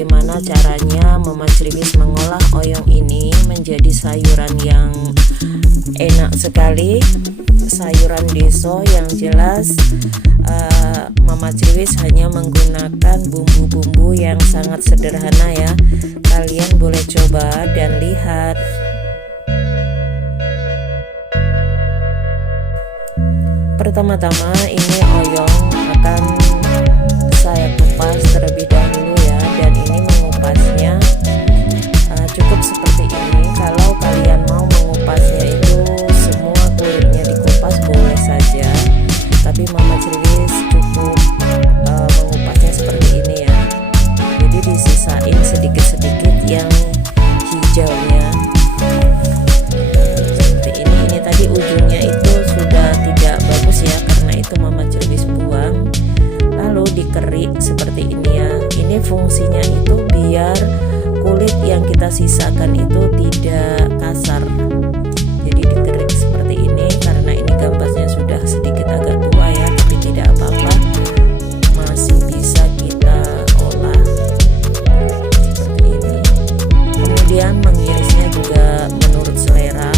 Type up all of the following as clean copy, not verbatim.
bagaimana caranya Mama Cribis mengolah oyong ini menjadi sayuran yang enak sekali, sayuran deso yang jelas. Mama Cribis hanya menggunakan bumbu-bumbu yang sangat sederhana ya. Kalian boleh coba dan lihat. Pertama-tama ini oyong akan saya kupas terlebih dahulu ya, dan ini mengupasnya cukup seperti ini. Kalau kalian mau mengupasnya itu semua kulitnya dikupas boleh saja, tapi Mama Cribis cukup mengupasnya seperti ini ya. Jadi disisain sedikit-sedikit yang hijaunya seperti ini. Ini tadi ujungnya itu sudah tidak bagus ya, karena itu Mama Cribis buang. Lalu dikerik seperti ini ya. Ini fungsinya itu biar kulit yang kita sisakan itu tidak kasar. Jadi dikerik seperti ini, karena ini gambasnya sudah sedikit agak tua ya, tapi tidak apa-apa, masih bisa kita olah seperti ini. Kemudian mengirisnya juga menurut selera.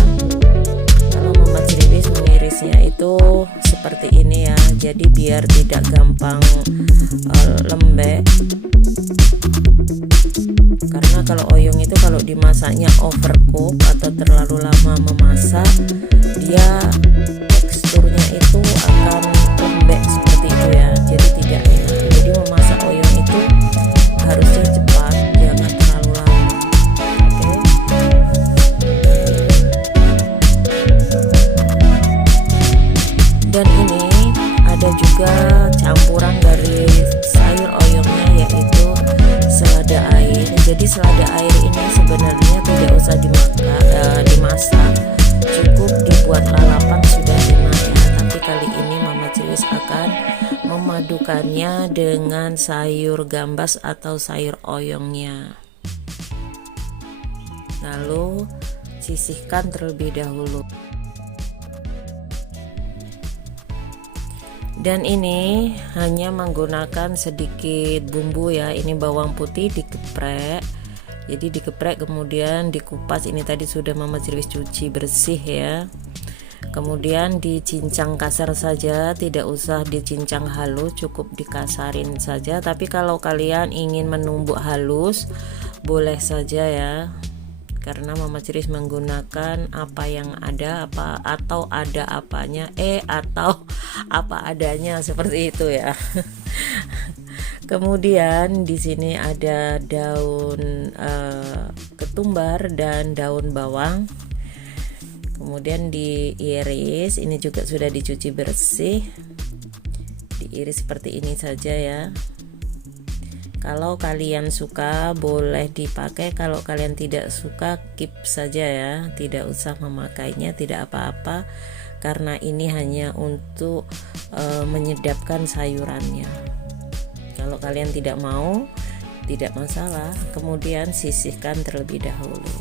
Kalau Mama Cribis mengirisnya itu seperti ini ya, jadi biar tidak gampang lembek. Karena kalau oyong itu kalau dimasaknya overcook atau terlalu lama memasak, dia teksturnya itu akan lembek seperti itu ya, jadi tidak enak. Jadi memasak oyong itu harusnya cepat, jangan terlalu lama. Oke. Dan ini ada juga campuran dari sayur oyongnya, yaitu selada air. Jadi selada air ini sebenarnya tidak usah dimasak, cukup dibuat lalapan sudah enak ya. Tapi kali ini Mama Cribis akan memadukannya dengan sayur gambas atau sayur oyongnya. Lalu sisihkan terlebih dahulu. Dan ini hanya menggunakan sedikit bumbu ya. Ini bawang putih dikeprek. Jadi dikeprek kemudian dikupas. Ini tadi sudah Mama Cribis cuci bersih ya. Kemudian dicincang kasar saja, tidak usah dicincang halus, cukup dikasarin saja. Tapi kalau kalian ingin menumbuk halus boleh saja ya, karena Mama Cribis menggunakan apa yang ada, atau ada apanya, atau apa adanya, seperti itu ya. Kemudian di sini ada daun ketumbar dan daun bawang. Kemudian diiris, ini juga sudah dicuci bersih. Diiris seperti ini saja ya. Kalau kalian suka boleh dipakai, kalau kalian tidak suka keep saja ya, tidak usah memakainya, tidak apa-apa, karena ini hanya untuk menyedapkan sayurannya. Kalau kalian tidak mau, tidak masalah. Kemudian sisihkan terlebih dahulu.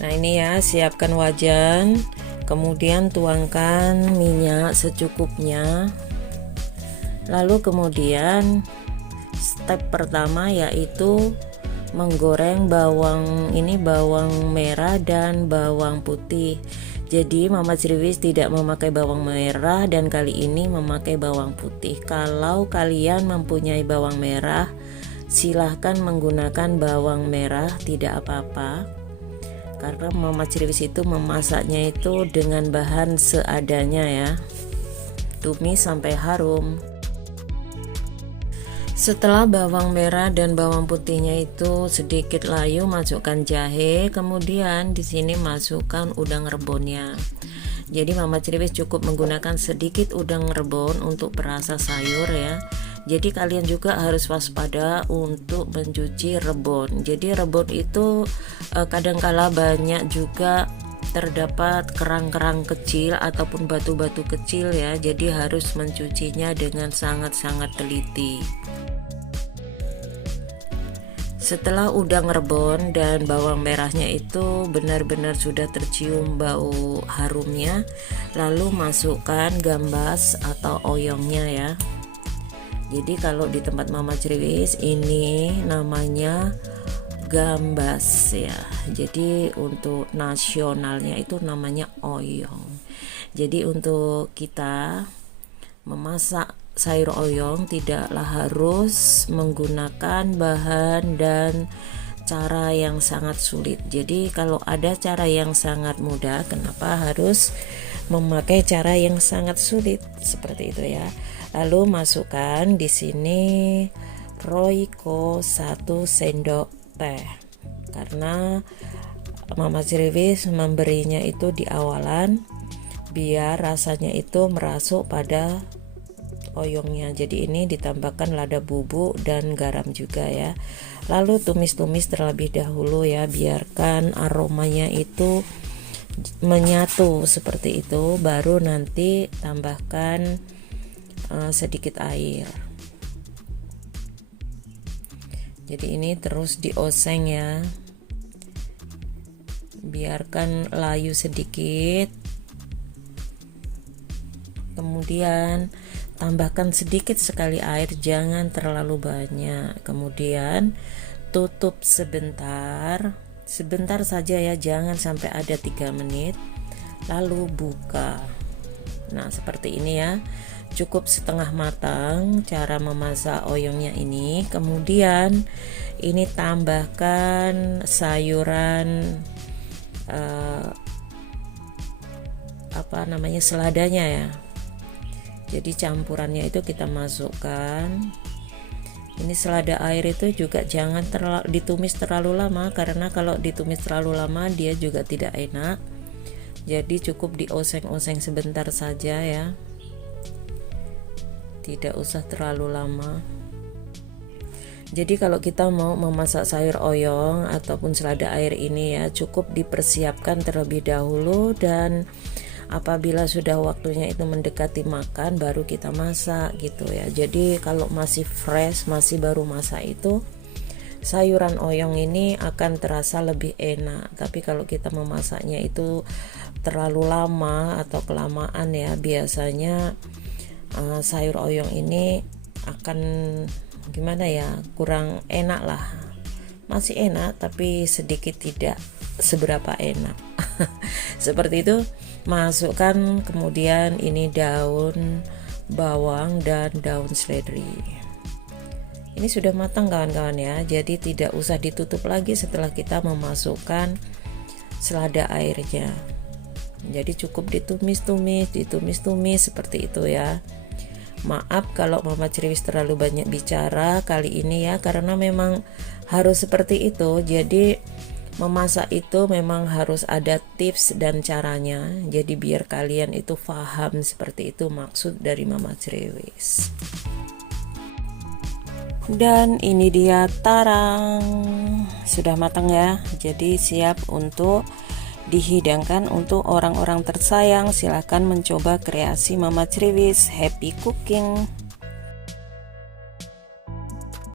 Nah ini ya, siapkan wajan. Kemudian tuangkan minyak secukupnya. Lalu kemudian step pertama yaitu menggoreng bawang merah dan bawang putih. Jadi Mama Cribis tidak memakai bawang merah dan kali ini memakai bawang putih. Kalau kalian mempunyai bawang merah, silahkan menggunakan bawang merah, tidak apa-apa. Karena Mama Cribis itu memasaknya itu dengan bahan seadanya ya. Tumis sampai harum. Setelah bawang merah dan bawang putihnya itu sedikit layu, masukkan jahe, kemudian di sini masukkan udang rebonnya. Jadi Mama Cribis cukup menggunakan sedikit udang rebon untuk perasa sayur ya. Jadi kalian juga harus waspada untuk mencuci rebon. Jadi rebon itu kadangkala banyak juga terdapat kerang-kerang kecil ataupun batu-batu kecil ya. Jadi harus mencucinya dengan sangat-sangat teliti. Setelah udang rebon dan bawang merahnya itu benar-benar sudah tercium bau harumnya, lalu masukkan gambas atau oyongnya ya. Jadi kalau di tempat Mama Criwis ini namanya gambas ya. Jadi untuk nasionalnya itu namanya oyong. Jadi untuk kita memasak sayur oyong tidaklah harus menggunakan bahan dan cara yang sangat sulit. Jadi kalau ada cara yang sangat mudah, kenapa harus memakai cara yang sangat sulit seperti itu ya. Lalu masukkan di sini Royco 1 sendok teh, karena Mama Criwis memberinya itu di awalan biar rasanya itu merasuk pada oyongnya. Jadi ini ditambahkan lada bubuk dan garam juga ya. Lalu tumis-tumis terlebih dahulu ya, biarkan aromanya itu menyatu seperti itu, baru nanti tambahkan sedikit air. Jadi ini terus dioseng ya, biarkan layu sedikit, kemudian tambahkan sedikit sekali air, jangan terlalu banyak, kemudian tutup sebentar saja ya, jangan sampai ada 3 menit, lalu buka. Nah seperti ini ya, cukup setengah matang cara memasak oyongnya ini. Kemudian ini tambahkan sayuran seladanya ya. Jadi campurannya itu kita masukkan. Ini selada air itu juga jangan ditumis terlalu lama, karena kalau ditumis terlalu lama dia juga tidak enak. Jadi cukup dioseng-oseng sebentar saja ya, tidak usah terlalu lama. Jadi kalau kita mau memasak sayur oyong ataupun selada air ini ya, cukup dipersiapkan terlebih dahulu, dan apabila sudah waktunya itu mendekati makan baru kita masak gitu ya. Jadi kalau masih fresh, masih baru masak itu, sayuran oyong ini akan terasa lebih enak. Tapi kalau kita memasaknya itu terlalu lama atau kelamaan ya, biasanya sayur oyong ini akan gimana ya, kurang enak lah. Masih enak tapi sedikit tidak seberapa enak. Seperti itu. Masukkan kemudian ini daun bawang dan daun seledri. Ini sudah matang kawan-kawan ya, jadi tidak usah ditutup lagi setelah kita memasukkan selada airnya. Jadi cukup ditumis-tumis seperti itu ya. Maaf kalau Mama Criwis terlalu banyak bicara kali ini ya, karena memang harus seperti itu. Jadi memasak itu memang harus ada tips dan caranya. Jadi biar kalian itu paham seperti itu maksud dari Mama Criwis. Dan ini dia tarang, sudah matang ya. Jadi siap untuk dihidangkan untuk orang-orang tersayang. Silahkan mencoba kreasi Mama Criwis. Happy cooking.